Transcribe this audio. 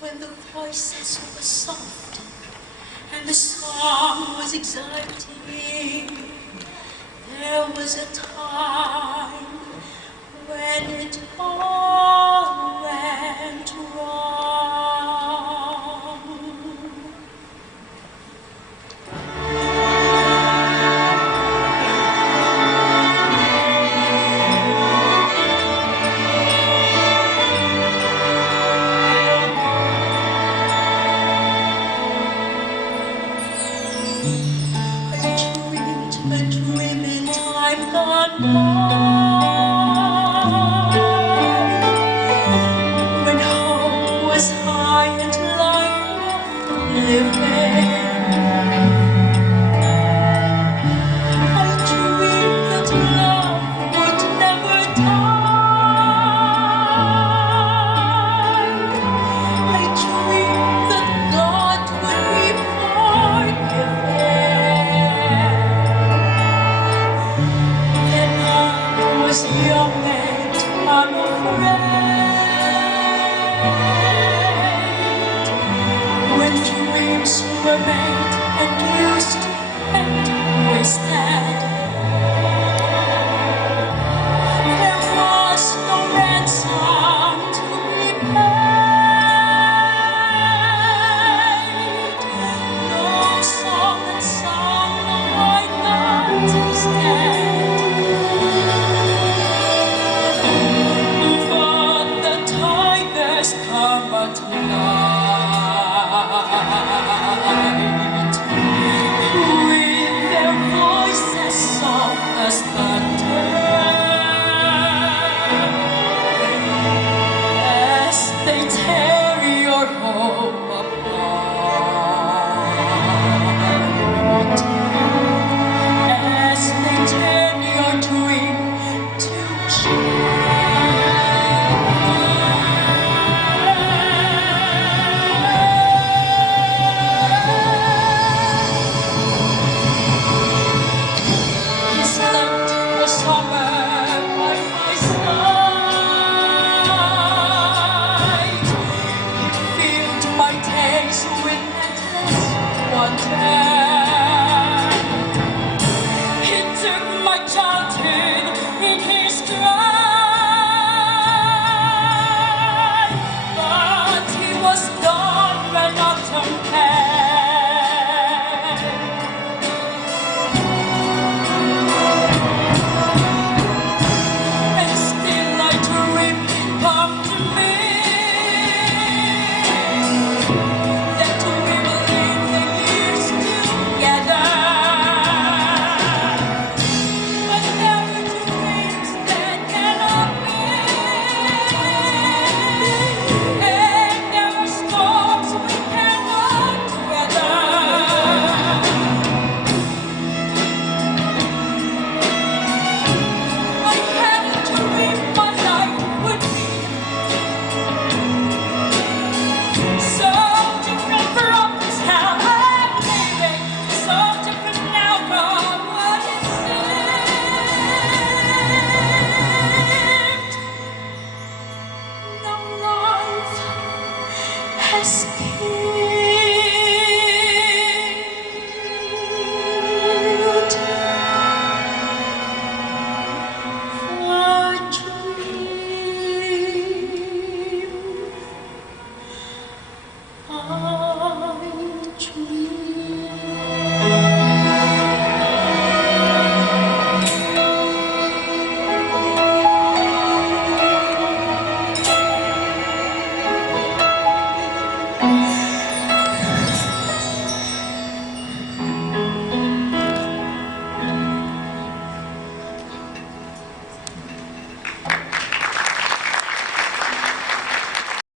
when the voices were soft and the song was exciting. There was a time when it all went wrong. A dream in time gone by, when hope was high and life worth living. I dreamed that love would never die. I dreamed that God would be forgiving. Was young and unafraid, when dreams were made and used and wasted. There was no ransom to be paid, no song that sung the white night instead. Come at night, with their voices soft as thunder, as they tear your home apart, as they turn your dream to shame. He took my childhood in his stride, but he was gone when autumn came. And still I dream he'd come to me, that we will live the years together. But there are dreams that cannot be, and there are storms we cannot weather. I had a dream my life would be so different from this how I'm living, so different now from what it seemed. No life has